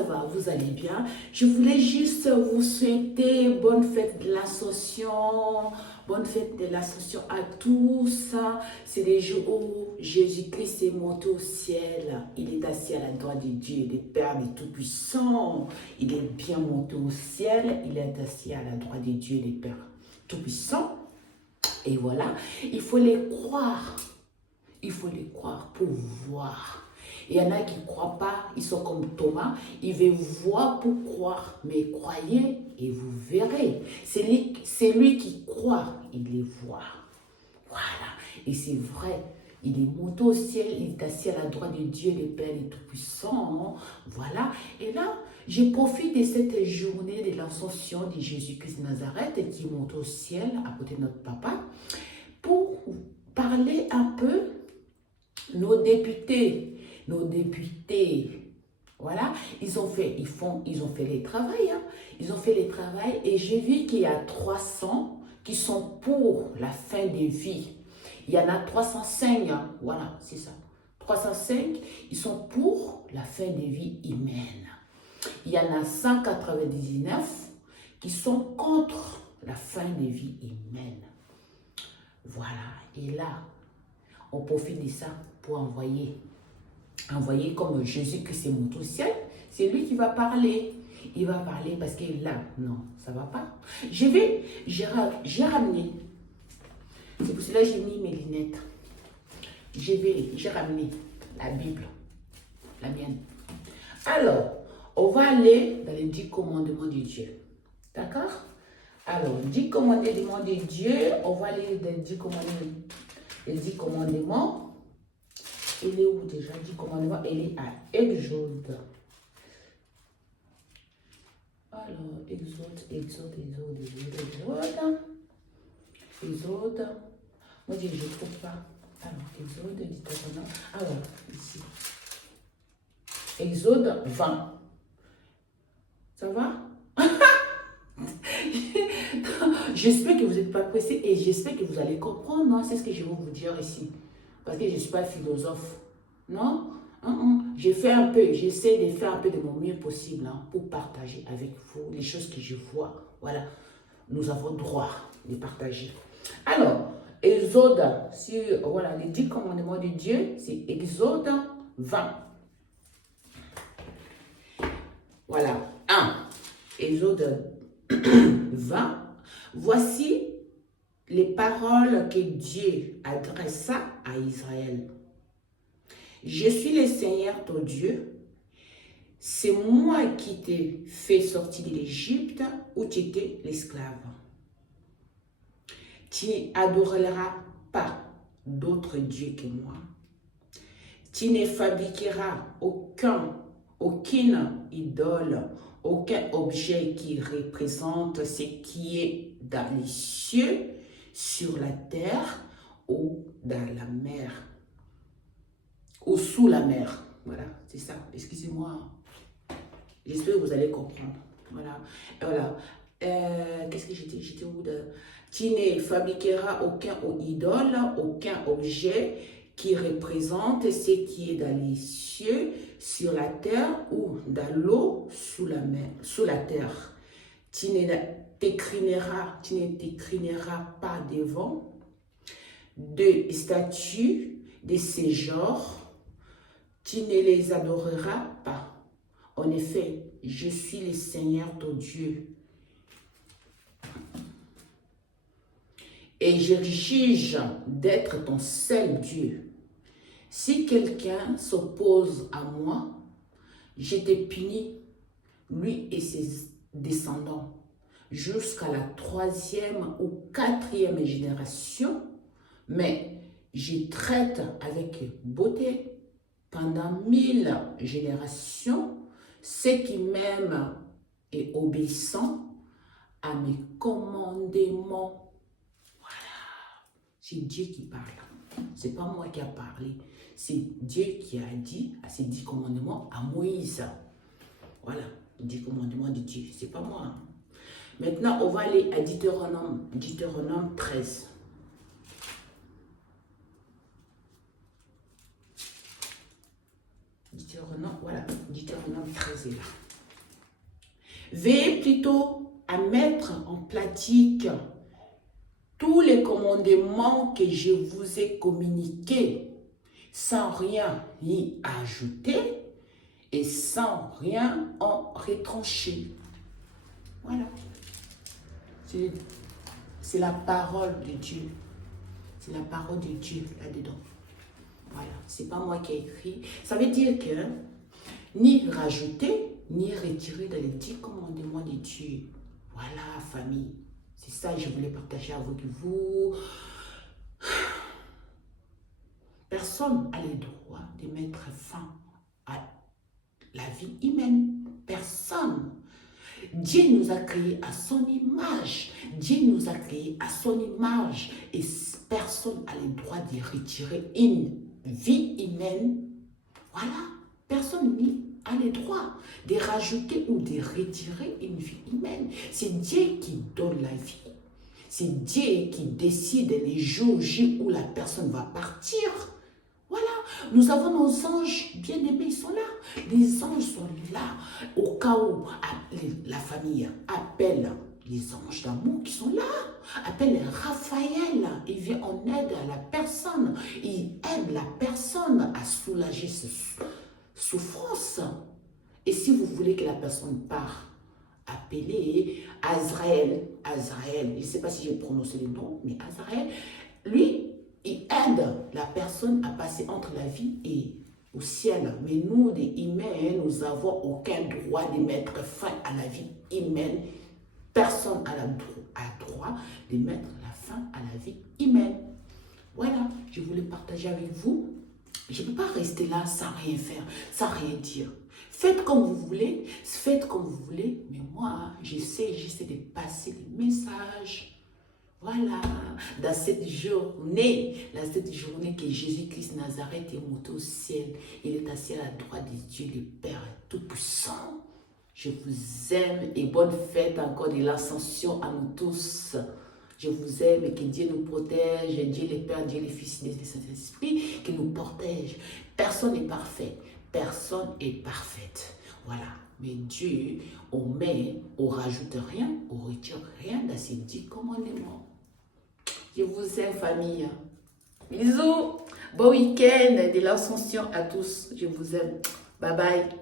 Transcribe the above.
ça va, vous allez bien. Je voulais juste vous souhaiter bonne fête de l'Ascension, bonne fête de l'Ascension à tous. C'est les jours où Jésus-Christ est monté au ciel. Il est assis à la droite de Dieu, le Père du Tout-Puissant. Il est bien monté au ciel. Il est assis à la droite de Dieu, le Père Tout-Puissant. Et voilà, il faut les croire. Il faut les croire pour voir. Il y en a qui ne croient pas, ils sont comme Thomas, ils veulent voir pour croire, mais croyez et vous verrez. C'est lui qui croit, il les voit. Voilà, et c'est vrai, il est monté au ciel, il est assis à la droite de Dieu, le Père est Tout-Puissant. Voilà, et là, je profite de cette journée de l'Ascension de Jésus-Christ de Nazareth qui monte au ciel à côté de notre papa pour parler un peu nos députés, voilà, ils ont fait les travails, hein. Ils ont fait les travails et j'ai vu qu'il y a 300 qui sont pour la fin des vies. Il y en a 305, hein. Voilà, c'est ça. 305, ils sont pour la fin des vies humaines. Il y en a 199 qui sont contre la fin des vies humaines. Voilà, et là, on profite de ça pour envoyer comme Jésus-Christ est monté au ciel, c'est lui qui va parler. Il va parler parce que là, non, ça ne va pas. J'ai ramené, c'est pour cela que j'ai mis mes lunettes. J'ai ramené la Bible, la mienne. Alors, on va aller dans les 10 commandements de Dieu. D'accord? Alors, 10 commandements de Dieu, on va aller dans les 10 commandements. Il est où déjà? 10 commandements, il est à Exode. Alors, Exode. Moi, je ne trouve pas. Alors, Exode, Deutéronome. Alors, ici. Exode 20. Ça va? J'espère que vous n'êtes pas pressés et j'espère que vous allez comprendre. Hein, c'est ce que je vais vous dire ici. Parce que je ne suis pas philosophe. Non? J'essaie de faire un peu de mon mieux possible, hein, pour partager avec vous les choses que je vois. Voilà. Nous avons droit de partager. Alors, Exode, voilà, les 10 commandements de Dieu, c'est Exode 20. Voilà. 1. Exode 20. Voici les paroles que Dieu adressa à Israël. Je suis le Seigneur ton Dieu. C'est moi qui t'ai fait sortir de l'Égypte où tu étais l'esclave. Tu n'adoreras pas d'autres dieux que moi. Tu ne fabriqueras aucune idole, aucun objet qui représente ce qui est dans les cieux, sur la terre ou dans la mer. Ou sous la mer. Voilà, c'est ça. Excusez-moi. J'espère que vous allez comprendre. Voilà. Voilà. Qu'est-ce que j'étais? J'étais où de... Tu ne fabriqueras aucun idole, aucun objet qui représente ce qui est dans les cieux, sur la terre ou dans l'eau, sous la mer, sous la terre. Tu ne t'écrineras pas devant de statues de ce genre. Tu ne les adoreras pas. En effet, je suis le Seigneur ton Dieu. Et je juge d'être ton seul Dieu. Si quelqu'un s'oppose à moi, je te punis, lui et ses descendants, jusqu'à la 3e ou 4e génération, mais je traite avec beauté pendant 1000 générations ceux qui m'aiment et obéissant à mes commandements. Voilà, c'est Dieu qui parle. C'est pas moi qui a parlé. C'est Dieu qui a dit à ces 10 commandements à Moïse. Voilà, 10 commandements de Dieu. C'est pas moi. Maintenant, on va aller à Deutéronome 13. Deutéronome 13 est là. Veillez plutôt à mettre en pratique tous les commandements que je vous ai communiqués, sans rien y ajouter et sans rien en retrancher. Voilà. C'est la parole de Dieu. C'est la parole de Dieu là-dedans. Voilà. C'est pas moi qui ai écrit. Ça veut dire que ni rajouter, ni retirer dans les 10 commandements de Dieu. Voilà, famille. C'est ça que je voulais partager avec vous. Personne n'a le droit de mettre fin à la vie humaine. Personne. Dieu nous a créés à son image. Dieu nous a créés à son image. Et personne n'a le droit de retirer une vie humaine. Voilà. Personne n'a le droit de rajouter ou de retirer une vie humaine. C'est Dieu qui donne la vie. C'est Dieu qui décide les jours où la personne va partir. Voilà, nous avons nos anges bien-aimés, ils sont là. Les anges sont là au cas où la famille appelle les anges d'amour qui sont là. Appelle Raphaël, il vient en aide à la personne. Il aide la personne à soulager ses souffrances. Et si vous voulez que la personne parte, appelez Azraël. Azraël, je ne sais pas si j'ai prononcé le nom, mais Azraël, lui, il aide la personne à passer entre la vie et au ciel. Mais nous, des humains, nous n'avons aucun droit de mettre fin à la vie humaine. Personne n'a droit de mettre la fin à la vie humaine. Voilà, je voulais partager avec vous. Je ne peux pas rester là sans rien faire, sans rien dire. Faites comme vous voulez, mais moi, j'essaie de passer des messages. Voilà, dans cette journée que Jésus-Christ Nazareth est monté au ciel, il est assis à la droite de Dieu, le Père Tout-Puissant. Je vous aime et bonne fête encore de l'ascension à nous tous. Je vous aime et que Dieu nous protège, Dieu le Père, Dieu le Fils, Dieu le Saint-Esprit, qui nous protège. Personne n'est parfait, personne est parfaite. Voilà, mais Dieu, on met, on rajoute rien, on retire rien dans ces 10 commandements. Je vous aime, famille. Bisous. Bon week-end de l'ascension à tous. Je vous aime. Bye bye.